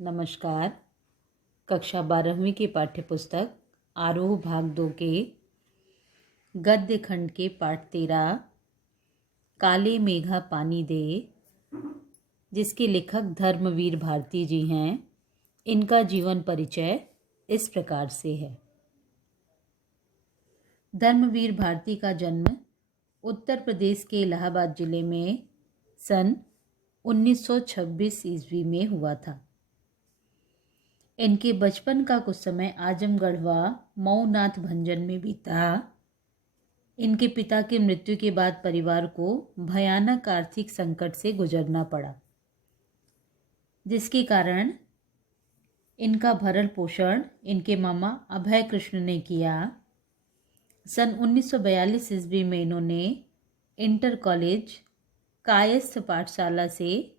नमस्कार। कक्षा 12वीं की पाठ्यपुस्तक आरोह भाग 2 के गद्य खंड के पाठ 13 काले मेघा पानी दे, जिसके लेखक धर्मवीर भारती जी हैं, इनका जीवन परिचय इस प्रकार से है। धर्मवीर भारती का जन्म उत्तर प्रदेश के इलाहाबाद जिले में सन 1926 ईस्वी में हुआ था। इनके बचपन का कुछ समय आजमगढ़ व मऊनाथ भंजन में बीता। इनके पिता की मृत्यु के बाद परिवार को भयानक आर्थिक संकट से गुजरना पड़ा, जिसके कारण इनका भरण पोषण इनके मामा अभय कृष्ण ने किया। सन 1942 ईस्वी में इन्होंने इंटर कॉलेज कायस्थ पाठशाला से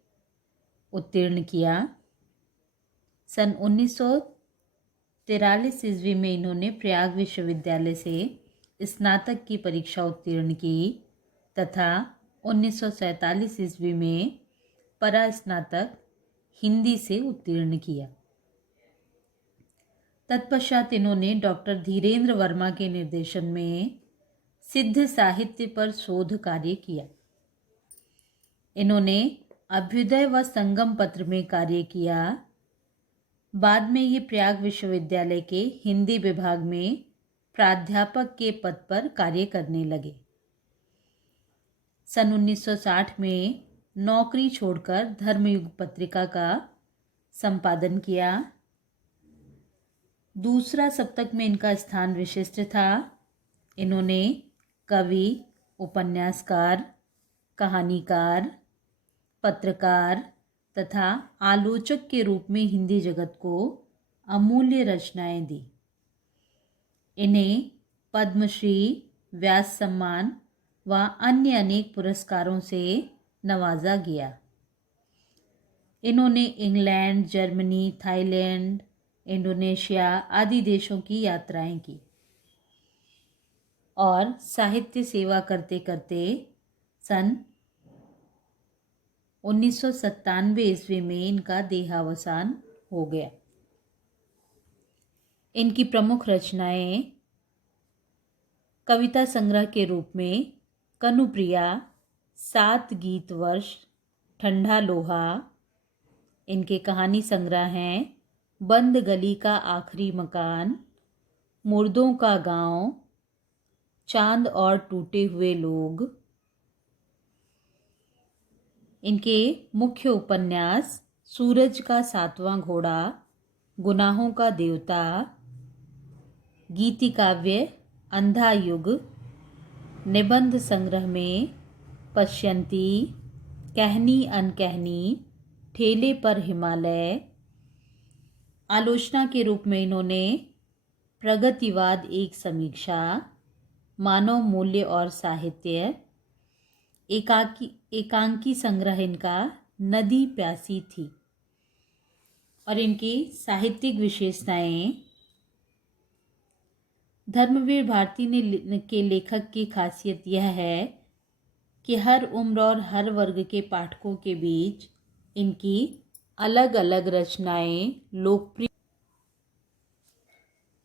उत्तीर्ण किया। सन 1943 ईस्वी में इन्होंने प्रयाग विश्वविद्यालय से स्नातक की परीक्षा उत्तीर्ण की तथा 1947 ईस्वी में परास्नातक हिंदी से उत्तीर्ण किया। तत्पश्चात इन्होंने डॉक्टर धीरेन्द्र वर्मा के निर्देशन में सिद्ध साहित्य पर शोध कार्य किया। इन्होंने अभ्युदय व संगम पत्र में कार्य किया। बाद में ये प्रयाग विश्वविद्यालय के हिंदी विभाग में प्राध्यापक के पद पर कार्य करने लगे। सन 1960 में नौकरी छोड़कर धर्मयुग पत्रिका का संपादन किया। दूसरा सप्तक में इनका स्थान विशिष्ट था। इन्होंने कवि, उपन्यासकार, कहानीकार, पत्रकार तथा आलोचक के रूप में हिंदी जगत को अमूल्य रचनाएं दी। इन्हें पद्मश्री, व्यास सम्मान व अन्य अनेक पुरस्कारों से नवाजा गया। इन्होंने इंग्लैंड, जर्मनी, थाईलैंड, इंडोनेशिया आदि देशों की यात्राएं की और साहित्य सेवा करते करते सन 1997 ईस्वी में इनका देहावसान हो गया। इनकी प्रमुख रचनाएं कविता संग्रह के रूप में कनुप्रिया, 7 गीत वर्ष, ठंडा लोहा। इनके कहानी संग्रह हैं बंद गली का आखिरी मकान, मुर्दों का गांव, चांद और टूटे हुए लोग। इनके मुख्य उपन्यास सूरज का 7वां घोड़ा, गुनाहों का देवता, गीति काव्य अंधा युग, निबंध संग्रह में पश्यंती, कहनी अनकहनी, ठेले पर हिमालय। आलोचना के रूप में इन्होंने प्रगतिवाद एक समीक्षा, मानव मूल्य और साहित्य। एकांकी संग्रह इनका नदी प्यासी थी। और इनकी साहित्यिक विशेषताएं धर्मवीर भारती ने के लेखक की खासियत यह है कि हर उम्र और हर वर्ग के पाठकों के बीच इनकी अलग अलग रचनाएं लोकप्रिय।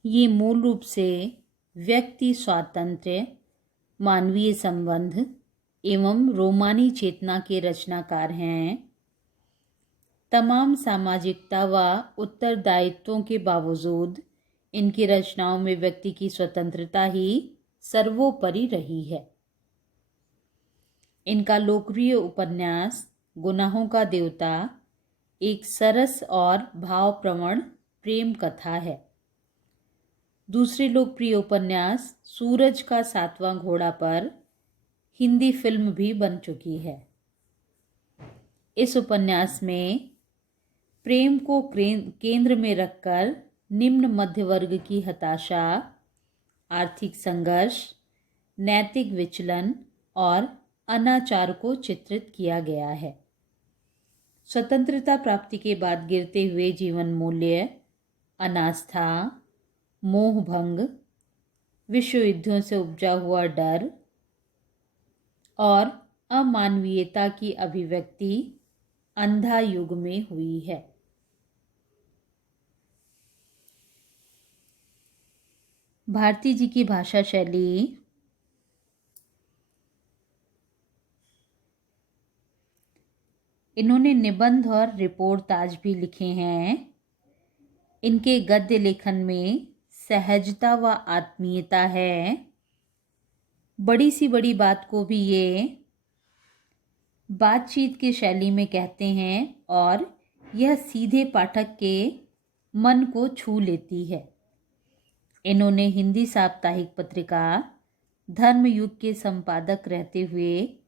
ये मूल रूप से व्यक्ति स्वातंत्र्य, मानवीय संबंध एवं रोमानी चेतना के रचनाकार हैं। तमाम सामाजिकता व उत्तरदायित्वों के बावजूद इनकी रचनाओं में व्यक्ति की स्वतंत्रता ही सर्वोपरि रही है। इनका लोकप्रिय उपन्यास गुनाहों का देवता एक सरस और भावप्रवण प्रेम कथा है। दूसरे लोकप्रिय उपन्यास सूरज का 7वां घोड़ा पर हिंदी फिल्म भी बन चुकी है। इस उपन्यास में प्रेम को केंद्र में रखकर निम्न मध्य वर्ग की हताशा, आर्थिक संघर्ष, नैतिक विचलन और अनाचार को चित्रित किया गया है। स्वतंत्रता प्राप्ति के बाद गिरते हुए जीवन मूल्य, अनास्था, मोहभंग, विश्व युद्धों से उपजा हुआ डर और अमानवीयता की अभिव्यक्ति अंधा युग में हुई है। भारती जी की भाषा शैली। इन्होंने निबंध और रिपोर्टाज भी लिखे हैं। इनके गद्य लेखन में सहजता व आत्मीयता है। बड़ी सी बड़ी बात को भी ये बातचीत की शैली में कहते हैं और यह सीधे पाठक के मन को छू लेती है। इन्होंने हिंदी साप्ताहिक पत्रिका धर्मयुग के संपादक रहते हुए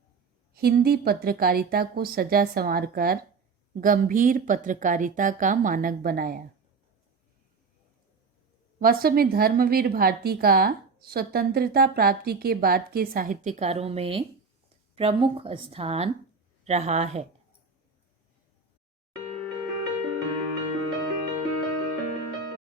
हिंदी पत्रकारिता को सजा संवार कर गंभीर पत्रकारिता का मानक बनाया। वास्तव में धर्मवीर भारती का स्वतंत्रता प्राप्ति के बाद के साहित्यकारों में प्रमुख स्थान रहा है।